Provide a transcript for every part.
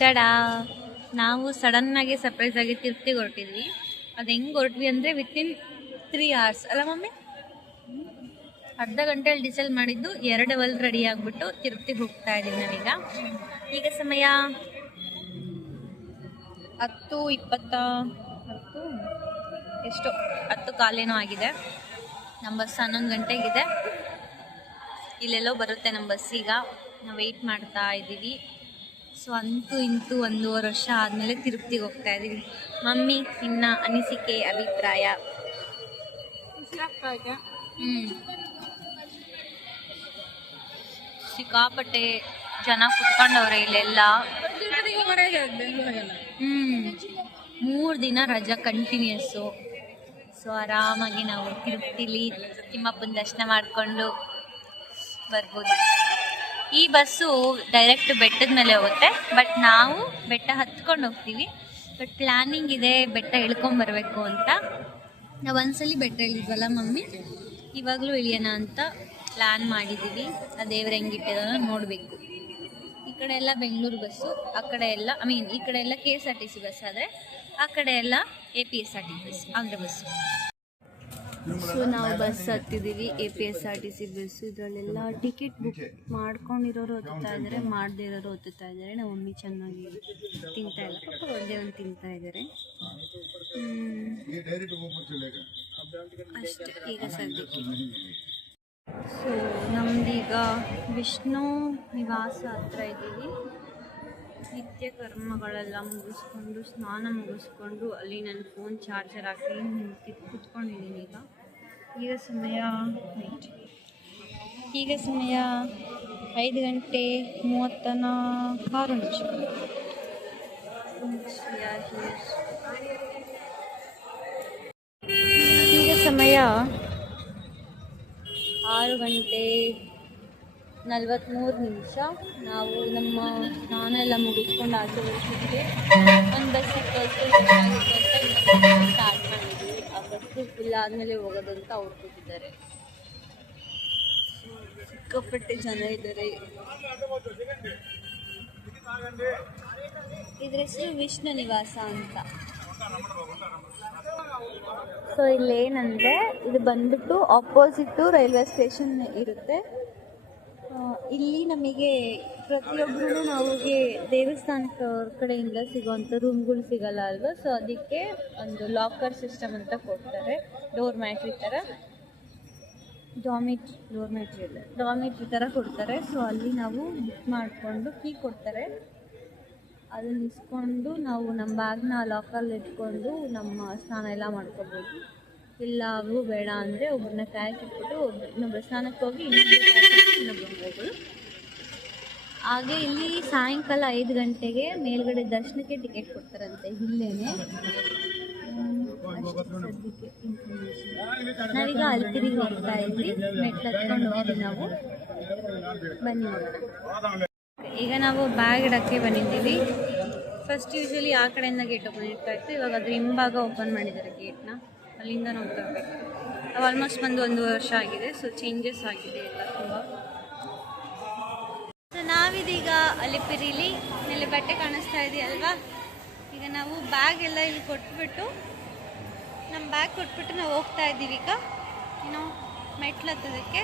Ta-da ನಾವು ಸಡನ್ನಾಗಿ surprise ಆಗಿ ತಿರುಪ್ತಿಗೆ ಹೊರಟಿದ್ವಿ ಅದು ಹೆಂಗೆ ಹೊರಟ್ವಿ ಅಂದರೆ ವಿತಿನ್ ತ್ರೀ ಅವರ್ಸ್ ಅಲ್ಲ ಮಮ್ಮಿ? ಅರ್ಧ ಗಂಟೆಯಲ್ಲಿ ಡಿಸೈಡ್ ಮಾಡಿದ್ದು ಎರಡು ಅವಲ್ ರೆಡಿ ಆಗಿಬಿಟ್ಟು ತಿರುಪ್ತಿಗೆ ಹೋಗ್ತಾ ಇದ್ದೀವಿ ನಾವೀಗ. ಈಗ ಸಮಯ? ಹತ್ತು ಇಪ್ಪತ್ತ ಹತ್ತು? ಎಷ್ಟು? ಹತ್ತು ಕಾಲೇನೋ ಆಗಿದೆ. ನಮ್ಮ ಬಸ್ ಹನ್ನೊಂದು ಗಂಟೆಗಿದೆ. ಇಲ್ಲೆಲ್ಲೋ ಬರುತ್ತೆ ನಮ್ಮ ಈಗ. ನಾವು ವೆಯ್ಟ್ ಮಾಡ್ತಾ ಇದ್ದೀವಿ. ಸೊ ಅಂತೂ ಇಂತೂ ಒಂದೂವರೆ ವರ್ಷ ಆದಮೇಲೆ ತಿರುಪ್ತಿಗೆ ಹೋಗ್ತಾ ಇದ್ದೀವಿ ಮಮ್ಮಿ ನಿನ್ನ ಅನಿಸಿಕೆ ಅಭಿಪ್ರಾಯ? ಹ್ಞೂ ಸಿಕ್ಕಾಪಟ್ಟೆ ಜನ ಕುತ್ಕೊಂಡವ್ರೆ ಇಲ್ಲೆಲ್ಲ. ಹ್ಮ್. ಮೂರು ದಿನ ರಜಾ ಕಂಟಿನ್ಯೂಸ್ ಸೊ ಆರಾಮಾಗಿ ನಾವು ತಿರುಪ್ತಿಲಿ ತಿಮ್ಮಪ್ಪನ ದರ್ಶನ ಮಾಡಿಕೊಂಡು ಬರ್ಬೋದು. ಈ ಬಸ್ಸು ಡೈರೆಕ್ಟ್ ಬೆಟ್ಟದ ಮೇಲೆ ಹೋಗುತ್ತೆ. ಬಟ್ ನಾವು ಬೆಟ್ಟ ಹತ್ಕೊಂಡು ಹೋಗ್ತೀವಿ. ಬಟ್ ಪ್ಲ್ಯಾನಿಂಗ್ ಇದೆ ಬೆಟ್ಟ ಇಳ್ಕೊಂಬರ್ಬೇಕು ಅಂತ. ನಾವು ಒಂದ್ಸಲಿ ಬೆಟ್ಟ ಇಳಿದ್ವಲ್ಲ ಮಮ್ಮಿ? ಇವಾಗಲೂ ಇಳಿಯೋಣ ಅಂತ ಪ್ಲ್ಯಾನ್ ಮಾಡಿದ್ದೀವಿ ಆ ದೇವ್ರ ಹೆಂಗಿಟ್ಟಿರೋ ನೋಡಬೇಕು. ಈ ಕಡೆ ಎಲ್ಲ ಬೆಂಗಳೂರು ಬಸ್ಸು, ಆ ಕಡೆ ಎಲ್ಲ ಐ ಮೀನ್ ಈ ಕಡೆ ಎಲ್ಲ K S R T C bus ಆದರೆ ಆ ಕಡೆ ಎಲ್ಲ A P S R T bus Andhra bus. So ನಾವು bus ಹತ್ತಿದ್ದೀವಿ A P S R T C bus ಇದರಲ್ಲೆಲ್ಲ ಟಿಕೆಟ್ ಬುಕ್ ಮಾಡ್ಕೊಂಡಿರೋರು ಹತ್ತುತ್ತಾ ಇದ್ದಾರೆ ಮಾಡದೇ ಇರೋರು ಹತ್ತುತ್ತಾ ಇದ್ದಾರೆ ನಮ್ಮ ಮಮ್ಮಿ ಚೆನ್ನಾಗಿ ತಿಂತಾ ಇಲ್ಲ ಪಾಪ ಒಂದೇ ಒಂದು ತಿಂತಾ ಇದ್ದಾರೆ. ಅಷ್ಟೇ ಈಗ ಸದ್ಯಕ್ಕೆ. ಸೊ ನಮ್ದೀಗ ವಿಷ್ಣು ನಿವಾಸ ಹತ್ರ ಇದ್ದೀವಿ. ನಿತ್ಯ ಕರ್ಮಗಳೆಲ್ಲ ಮುಗಿಸ್ಕೊಂಡು, ಸ್ನಾನ ಮುಗಿಸ್ಕೊಂಡು ಅಲ್ಲಿ ನನ್ನ ಫೋನ್ ಚಾರ್ಜರ್ ಹಾಕಿ ನಿಂತು ಕುತ್ಕೊಂಡಿದ್ದೀನಿ ಈಗ ಈಗ ಸಮಯ. ಈಗ ಸಮಯ ಐದು ಗಂಟೆ ಮೂವತ್ತನ ಆರು ನಿಮಿಷ ಈಗ ಸಮಯ ಆರು ಗಂಟೆ ನಲ್ವತ್ತ್ಮೂರು ನಿಮಿಷ. ನಾವು ನಮ್ಮ ಸ್ನಾನ ಎಲ್ಲ ಮುಗಿಸ್ಕೊಂಡು ಆಚೆ ಬರೋದಕ್ಕೆ ಒಂದು ಬಸ್ ಅಂತ ಸ್ಟಾರ್ಟ್ ಮಾಡಿದ್ವಿ. ಆ ಬಸ್ಸು ಫುಲ್ ಆದಮೇಲೆ ಹೋಗೋದಂತ ಅವ್ರು ಕೂತಿದ್ದಾರೆ. ಸಿಕ್ಕಾಪಟ್ಟೆ ಜನ ಇದ್ದಾರೆ. ಇದ್ರ ಹೆಸರು ವಿಷ್ಣು ನಿವಾಸ ಅಂತ. ಸೊ ಇಲ್ಲೇನಂದರೆ ಇದು ಬಂದ್ಬಿಟ್ಟು ಆಪೋಸಿಟ್ಟು ರೈಲ್ವೆ ಸ್ಟೇಷನ್ ಇರುತ್ತೆ. ಇಲ್ಲಿ ನಮಗೆ ಪ್ರತಿಯೊಬ್ಬರೂ ನಾವಿಗೆ ದೇವಸ್ಥಾನದವ್ರ ಕಡೆಯಿಂದ ಸಿಗುವಂಥ ರೂಮ್ಗಳು ಸಿಗಲ್ಲ ಅಲ್ವಾ? ಸೊ ಅದಕ್ಕೆ ಒಂದು ಲಾಕರ್ ಸಿಸ್ಟಮ್ ಅಂತ ಕೊಡ್ತಾರೆ. ಡೋರ್ ಮ್ಯಾಟ್ರಿ ಥರ ಡಾಮಿಟ್ರಿ ಡೋರ್ ಮ್ಯಾಟ್ರಿ ಅಲ್ಲ ಡಾಮಿಟ್ರಿ ಥರ ಕೊಡ್ತಾರೆ. ಸೊ ಅಲ್ಲಿ ನಾವು ಬುಕ್ ಮಾಡಿಕೊಂಡು ಕೀ ಕೊಡ್ತಾರೆ. ಅದನ್ನ ಇಸ್ಕೊಂಡು ನಾವು ನಮ್ಮ ಬ್ಯಾಗ್ನ ಲಾಕಲ್ಲಿ ಇಟ್ಕೊಂಡು ನಮ್ಮ ಸ್ನಾನ ಎಲ್ಲ ಮಾಡ್ಕೋಬೋದು. ಇಲ್ಲ, ಅವು ಬೇಡ ಅಂದರೆ ಒಬ್ಬರನ್ನ ಕಾಯಕ್ಕೆ ಇಟ್ಬಿಟ್ಟು ಒಬ್ರು ಇನ್ನೊಬ್ಬರು ಸ್ನಾನಕ್ಕೆ ಹೋಗಿ ಇನ್ನೊಬ್ಬರು ಹಾಗೆ ಇಲ್ಲಿ ಸಾಯಂಕಾಲ ಐದು ಗಂಟೆಗೆ ಮೇಲ್ಗಡೆ ದರ್ಶನಕ್ಕೆ ಟಿಕೆಟ್ ಕೊಡ್ತಾರಂತೆ, ಇಲ್ಲೇನೆ. ನಾವೀಗ ಅಲ್ಪಿರಿಗೆ ಹೋಗ್ತಾ ಇದ್ವಿ. ಮೆಟ್ಲು ಹತ್ಕೊಂಡು ನಾವು. ಬನ್ನಿ ಈಗ ನಾವು ಬ್ಯಾಗ್ ಇಡಕ್ಕೆ ಬಂದಿದ್ದೀವಿ. ಫಸ್ಟ್ ಯೂಶಲಿ ಆ ಕಡೆಯಿಂದ ಗೇಟ್ ಓಪನ್ ಇರ್ತಾ ಇತ್ತು. ಇವಾಗ ಅದ್ರ ಹಿಂಭಾಗ ಓಪನ್ ಮಾಡಿದ್ದಾರೆ ಗೇಟ್ನ ಅಲ್ಲಿಂದ ನಾವು ತರಬೇಕು ಆಲ್ಮೋಸ್ಟ್ ಬಂದು ಒಂದು ವರ್ಷ ಆಗಿದೆ. ಸೊ ಚೇಂಜಸ್ ಆಗಿದೆ ಎಲ್ಲ ತುಂಬ. ಅಲಿಪಿರಿಲಿ ಇಲ್ಲಿ ಬಟ್ಟೆ ಕಾಣಿಸ್ತಾ ಇದೆಯಲ್ವಾ ಈಗ ನಾವು ಬ್ಯಾಗ್ ಎಲ್ಲ ಇಲ್ಲಿ ಕೊಟ್ಬಿಟ್ಟು ನಮ್ಮ ಬ್ಯಾಗ್ ಕೊಟ್ಬಿಟ್ಟು ನಾವು ಹೋಗ್ತಾ ಇದ್ದೀವಿ ಈಗ. ಏನೋ ಮೆಟ್ಲು ಹತ್ತೋದಕ್ಕೆ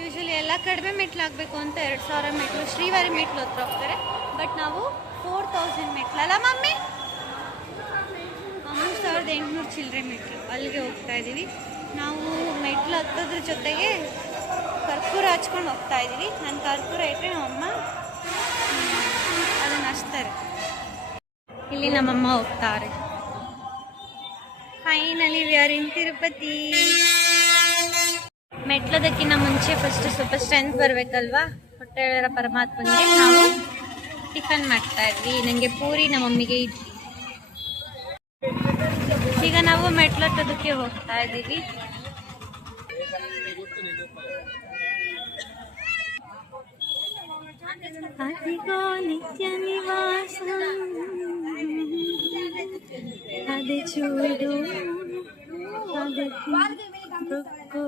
ಯೂಶ್ವಲಿ ಎಲ್ಲ ಕಡಿಮೆ ಮೆಟ್ಲು ಆಗಬೇಕು ಅಂತ ಎರಡು ಸಾವಿರ ಮೆಟ್ಲು, ಶ್ರೀವಾರಿ ಮೆಟ್ಲು ಹತ್ರ ಹೋಗ್ತಾರೆ. ಬಟ್ ನಾವು ಫೋರ್ ತೌಸಂಡ್ ಮೆಟ್ಲಲ್ಲ ಮಮ್ಮಿ? ಮೂರು ಸಾವಿರದ ಎಂಟುನೂರು ಚಿಲ್ಲರೆ ಮೆಟ್ಲು ಅಲ್ಲಿಗೆ ಹೋಗ್ತಾ ಇದ್ದೀವಿ ನಾವು ಮೆಟ್ಲು ಹತ್ತೋದ್ರ ಜೊತೆಗೆ ಕರ್ಪೂರ ಹಚ್ಕೊಂಡು ಹೋಗ್ತಾ ಇದ್ದೀವಿ ನಾನು ಕರ್ಪೂರ ಇಟ್ಟರೆ ನಮ್ಮಮ್ಮ ಹಚ್ತಾರೆ ಇಲ್ಲಿ ನಮ್ಮಮ್ಮ ಹೋಗ್ತಾರೆ. Finally we are in Tirupati ಮೆಟ್ಲೋದಕ್ಕಿಂತ ಮುಂಚೆ ಫಸ್ಟ್ ಸ್ವಲ್ಪ ಸ್ಟ್ರೆಂತ್ ಬರ್ಬೇಕಲ್ವಾ? ಹೊಟ್ಟೆ ಪರಮಾತ್ಮನಿಗೆ ನಾವು ಟಿಫನ್ ಮಾಡ್ತಾ ಇದ್ವಿ. ನಂಗೆ ಪೂರಿ ನಮ್ಮ ಮಮ್ಮಿಗೆ ಇಡ್ಲಿ. ಈಗ ನಾವು ಮೆಟ್ಲಟ್ಟೋದಕ್ಕೆ ಹೋಗ್ತಾ ಇದ್ದೀವಿ. ಅದಿಗೋ ನಿತ್ಯ ನಿವಾಸ ಅದೆ ಚೂಡು ಅದಕ್ಕೆ ಬೊಕ್ಕು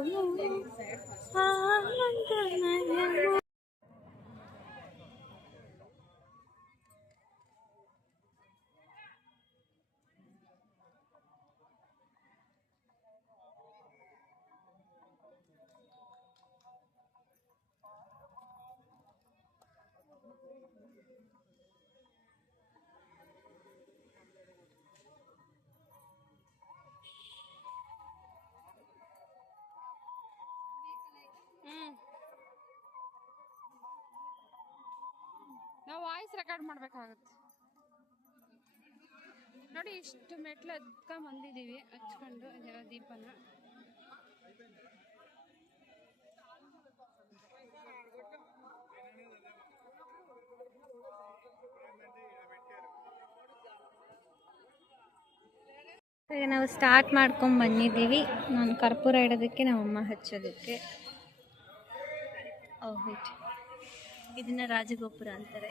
ವಾಯ್ಸ್ ಮಾಡಬೇಕಾಗುತ್ತೆ. ನೋಡಿ, ಇಷ್ಟು ಮೆಟ್ಲು ಹತ್ಕೊಂಡ್ ಬಂದಿದ್ದೀವಿ ಹಚ್ಕೊಂಡು ದೀಪನ. ಈಗ ನಾವು ಸ್ಟಾರ್ಟ್ ಮಾಡ್ಕೊಂಡು ಬಂದಿದ್ದೀವಿ. ನಾನು ಕರ್ಪೂರ ಇಡೋದಕ್ಕೆ ನಮ್ಮಮ್ಮ ಹಚ್ಚೋದಕ್ಕೆ. ಇದನ್ನ ರಾಜಗೋಪುರ ಅಂತಾರೆ.